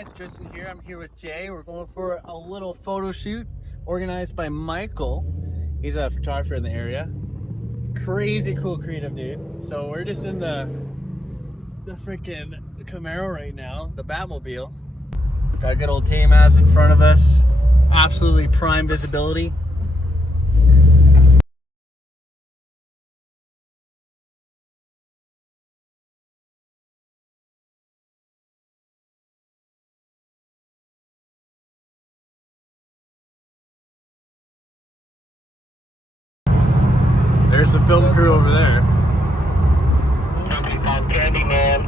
guys, Tristan here. I'm here with Jay. We're going for a little photo shoot organized by Michael. He's a photographer in the area. Crazy cool creative dude. So we're just in the freaking Camaro right now, the Batmobile. Got good old Taymas in front of us. Absolutely prime visibility. There's the film crew over there. Candyman.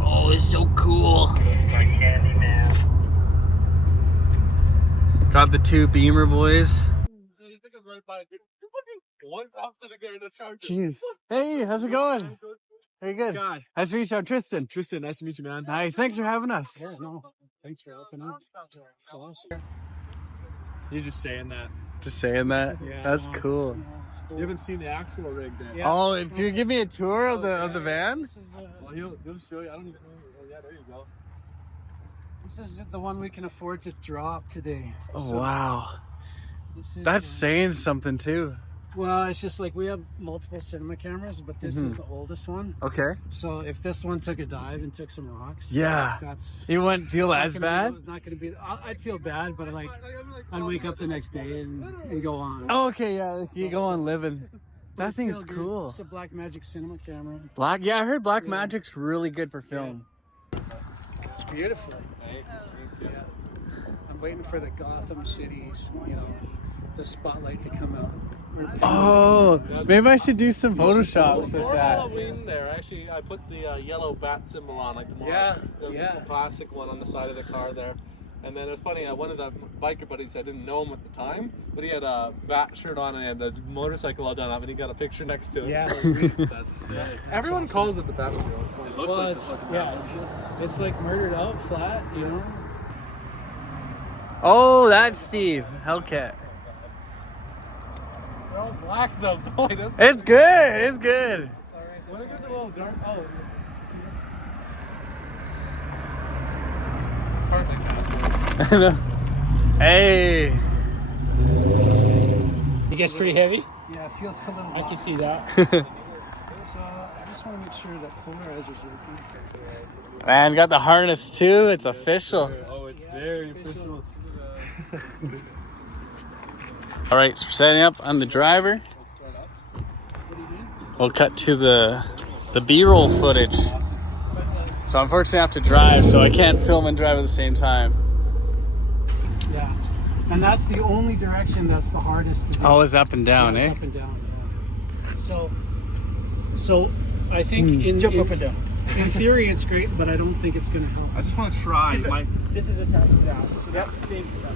Oh, it's so cool. Candyman. Got the two Beamer boys. Jeez. Hey, how's it going? Very good. God. Nice to meet you. I'm Tristan. Tristan, nice to meet you, man. Nice. Thanks for having us. Yeah, no. Thanks for helping out. It's awesome. You're just saying that. Just saying that. Yeah, That's no, cool. no, you haven't seen the actual rig then. Yeah. Oh, do you give me a tour of the van? Well, he'll show you. I don't even know. Oh, yeah, there you go. This is the one we can afford to drop today. Oh, wow. This is, That's saying something too. well, it's just like we have multiple cinema cameras, but this is the oldest one. Okay. So if this one took a dive and took some rocks, Yeah. that's You wouldn't feel it's as not bad? gonna be, not going to be. I'd feel bad, but like I'd wake up the next day and go on. Oh, okay, yeah. You go on living. But That it's thing's still good. cool. It's a Blackmagic cinema camera. Black, yeah, I heard Black Magic's really good for film. It's beautiful. Yeah. I'm waiting for the Gotham cities, the spotlight to come out. Oh, maybe I should do some photoshops with Before that. Halloween there, actually, I put the yellow bat symbol on, like the more the classic one on the side of the car there. And then it was funny, one of the biker buddies, I didn't know him at the time, but he had a bat shirt on and he had the motorcycle all done up and he got a picture next to it. Yeah. That's everyone calls it the Batmobile. It looks Well, like it's it's like murdered out flat, Oh, that's Steve Hellcat. They're all black though, boy. That's It's good. It's good. It's all right. what is the little dark? Oh, apartment castles. Hey. You guys pretty heavy? Yeah, it feels a little. I can see that. So I just want to make sure that polarizer's working. Man, got the harness too. It's official. Oh, it's very official. All right, so we're setting up. I'm the driver. We'll cut to the B-roll footage. So unfortunately I have to drive, so I can't film and drive at the same time. Yeah, and that's the only direction that's the hardest to do. Always up and down, It's eh? up and down. Yeah. So I think in up and down. in theory it's great, but I don't think it's going to help. I just want to try. This is attached to that, so that's the same stuff.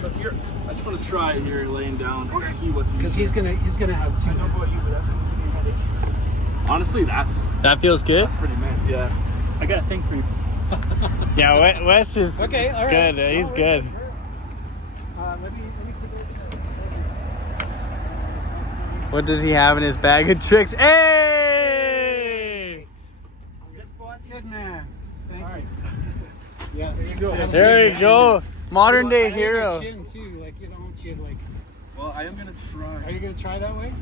So if you're, I just want to try here laying down and see what's Because easy. he's gonna have two. I don't know about you, but that's honestly, that's That feels good? pretty mint. Yeah. I got a thing for you. Yeah, Wes is Okay, all right. good. He's good. Let me take a look at that. What does he have in his bag of tricks? Hey! Good man. Thank you. Yeah, there you go. There you go. Modern day hero. Chin too, like chin, like. Well, I am gonna try. Are you gonna try that way?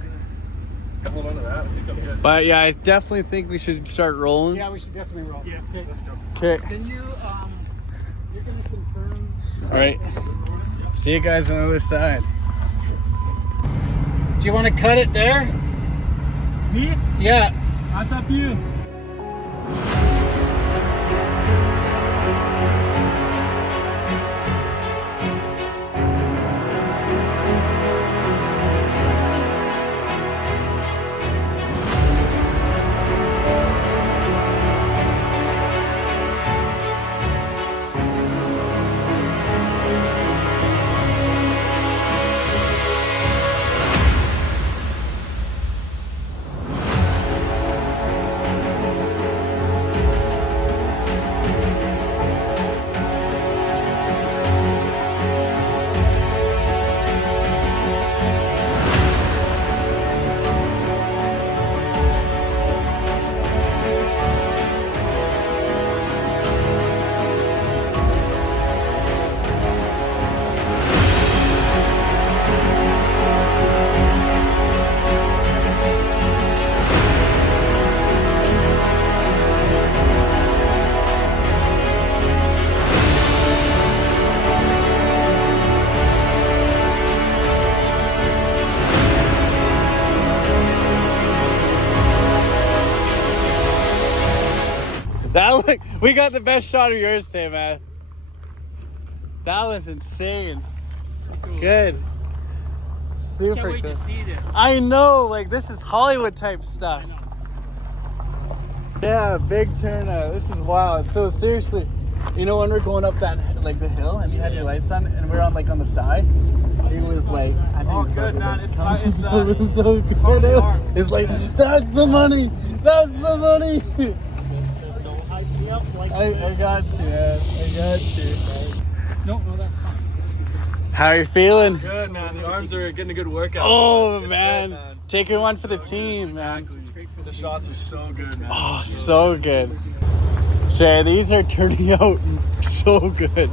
Hold on to that. I think I'm good. But yeah, I definitely think we should start rolling. Yeah, we should definitely roll. Yeah, okay. Let's go. Okay. Can you you're gonna confirm? All right. See you guys on the other side. Do you want to cut it there? Me? Yeah. That's up to you. Oh, look, we got the best shot of yours today, man. That was insane. Good. Super Can't wait cool. to see this. I know, like this is Hollywood type stuff. I know. Yeah, big turnout. This is wild. So seriously, you know when we're going up that like the hill and you had your lights on and we're on like on the side, it was like I think it's good, man. It's so good. It's like that's the money. That's the money. I got you, man. I got you. No, that's fine. How are you feeling? Good, man. The arms are getting a good workout. Oh It's man, good, man. taking one for the team, man. The shots are so good, man. Oh, so good. Jay, these are turning out so good.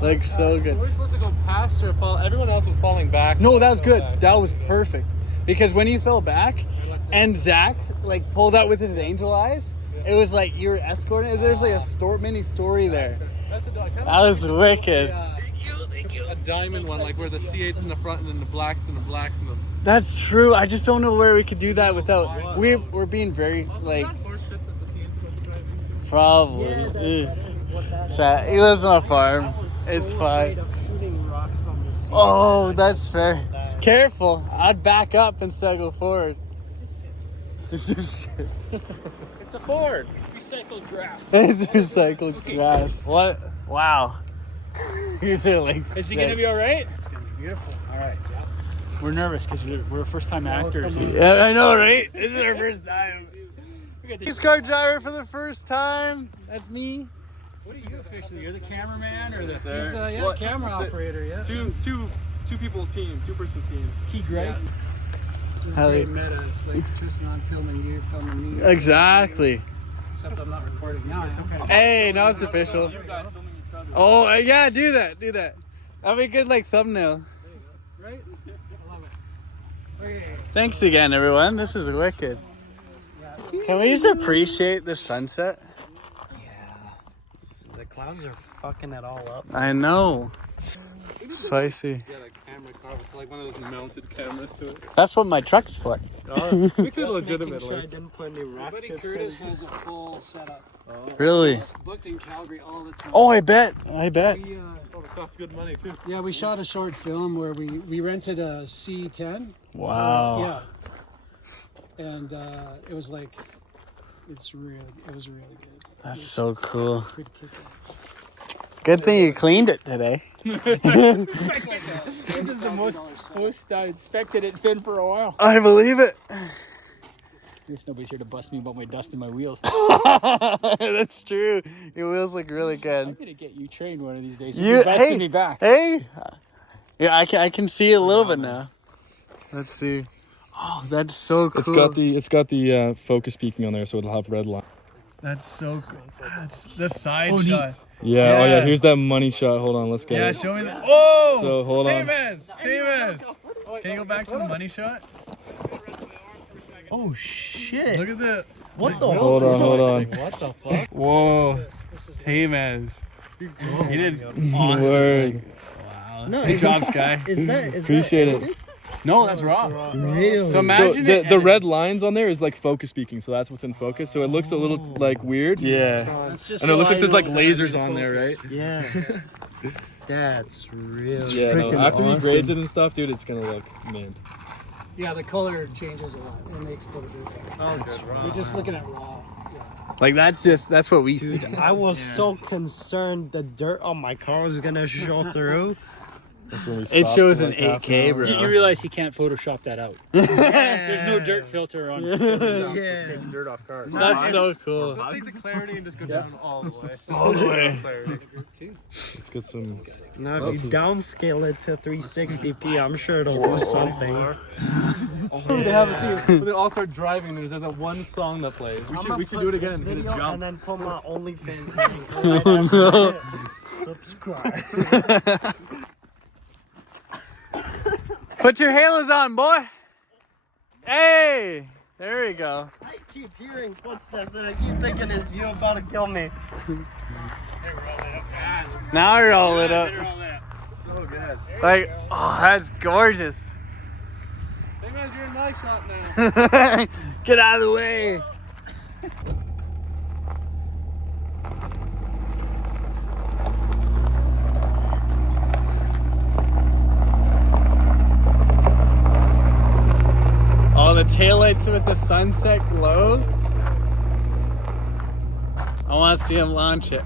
Like so good. We're supposed to go past or fall. Everyone else was falling back. No, that was So good. back. That was perfect. Because when you fell back and Zach like pulled out with his angel eyes, it was like you were escorting. There's like a mini story there. That's That was wicked. a diamond one, like where the C8's in the front and then the blacks and the blacks and the. That's true. I just don't know where we could do that without. We're being very like Horse shit that the C8's supposed to drive into. probably. So he lives on a farm. It's fine. Oh, that's fair. Careful. I'd back up instead of go forward. It's just shit. It's a Ford. Recycled grass. It's recycled grass. What? Wow. These are like Is he sick. gonna be all right? It's gonna be beautiful. All right. We're nervous because we're first-time actors. Yeah, I know, right? This is our first time. We got the- Race car driver for the first time. That's me. What are you officially? You're the cameraman or the Sir. He's What? camera It's a operator. Yeah. Two people team, 2-person team. key right? This is Hell very yeah. meta. It's like Tristan, I'm filming you, filming me. Exactly. Except I'm not recording now. Hey, now it's official. You guys filming each other. Oh, yeah, do that. Do that. That'll be a good, like, thumbnail. Right? I love it. Okay. Thanks again, everyone. This is wicked. Can we just appreciate the sunset? The clouds are fucking it all up. I know. Spicy. Yeah, like camera car with like one of those mounted cameras to it. That's what my truck's for. We could Making legitimately. sure I didn't put any rock Buddy chips Curtis in. has a full setup. Really? He's booked in Calgary all the time. Oh, I bet. I bet. We, Oh, it costs good money too. yeah, we shot a short film where we rented a C10. Wow. Yeah. And it was like, it was really good. That's so cool. Good kick-ass. Good thing you cleaned it today. This is the most inspected it's been for a while. I believe it. There's nobody's here to bust me about my dust in my wheels. That's true. Your wheels look really I'm good. gonna get you trained one of these days. You- You're busting hey, me back. Hey. Yeah, I can see a little bit now. Let's see. Oh, that's so cool. It's got the focus peaking on there, so it'll have red line. That's so cool. That's the side Oh, neat. shot. Yeah. Oh Yeah. yeah. Here's that money shot. Hold on. Let's get Yeah, it. show me that. Oh! So hold on. Tamas! Can you go back to the money shot? Oh shit! Look at the. What the? Hold on. What the fuck? Whoa. Tamas. You did awesome. Word. Wow. No, Good job, Sky. Is that? Appreciate it. No, that's rocks. Real. So So imagine the it the and red lines on there is like focus peaking, so that's what's in focus. So it looks a little like weird. Yeah. That's just And it looks so like there's I like know that I'm lasers in on there, right? focus. Yeah. That's real. Yeah. No, freaking after he awesome. grades it and stuff, dude, it's gonna look man. Yeah, the color changes a lot. It makes quite a difference. Oh, good. Raw. You're just looking at raw. Like that's what we see. Dude, I was so concerned the dirt on my car was gonna show through. That's when we It stopped shows for, an like, half an 8K, hour. bro. You realize he can't Photoshop that out. There's no dirt filter on. Yeah. Taking dirt off cars. That's so cool. Let's take the clarity and just go down all the way. All the way. Clarity. Let's get some. Now if you downscale it to 360p, I'm sure it'll do something. When they all start driving, there's that one song that plays. We should do it again. Hit a Video jump. and then put my OnlyFans link right after it. Subscribe. Put your halos on, boy. Hey, there we go. I keep hearing footsteps and I keep thinking it's you about to kill me. Now you're all lit up. So good. Like, oh, that's gorgeous. Hey guys, you're in my shot now. Get out of the way. the taillights with the sunset glow. I want to see him launch it.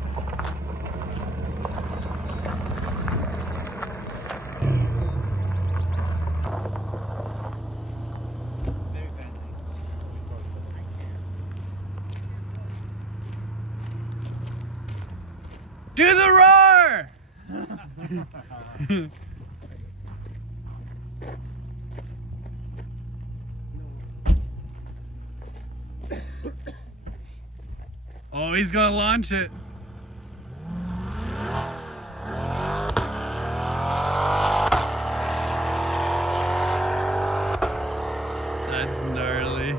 Do the roar! Oh, he's gonna launch it. That's gnarly.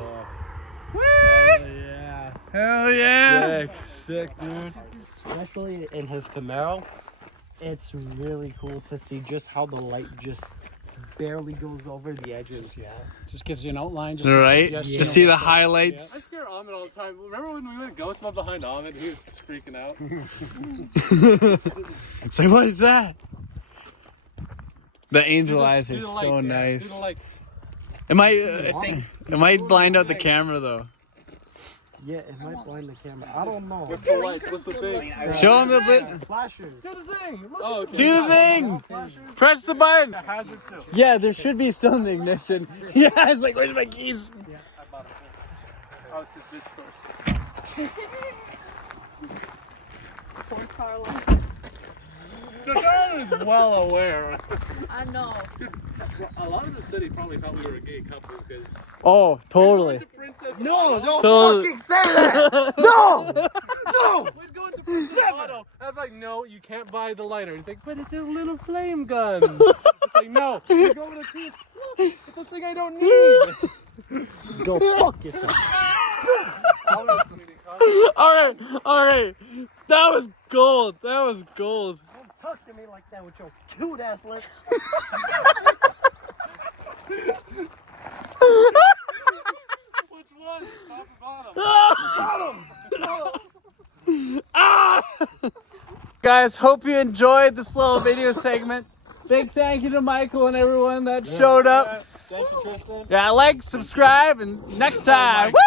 Woo! Yeah. Hell yeah! Sick, sick, dude. Especially in his Camaro, it's really cool to see just how the light just barely goes over the edges. Yeah, just gives you an outline. Just a Right? suggestion Just of see the what's up. I highlights. scare Ahmed all the time. Remember when we went ghost mode behind Ahmed? He was freaking out. It's like, what is that? The angel eyes Do are the so lights. Do nice. the lights. It might blind out the camera though. Yeah, it might blind the camera. I don't know. What's the lights? What's the thing? Show him the blit. Flashes. Do the thing. Look. Oh, okay. Do the thing. Press the button. Hazard still. Yeah, there should be still in the ignition. Yeah, it's like, where's my keys? I was his bitch first. Poor Carla. No, Charlotte is well aware. I know. A lot of the city probably thought we were a gay couple because. Oh, totally. No, Totally. Fucking say that! No! We'd go into Princess Auto. I'm like, no, you can't buy the lighter. He's like, but it's a little flame gun. It's like, no. You go over to Keith. Look, it's the thing I don't need. Go fuck yourself. Alright. That was gold. That was gold. Don't talk to me like that with your cute ass lips. Which one? Top and bottom. Guys, hope you enjoyed this little video segment. Big thank you to Michael and everyone that showed up. Thank you, Tristan. Yeah, like, subscribe, and next time. Woo!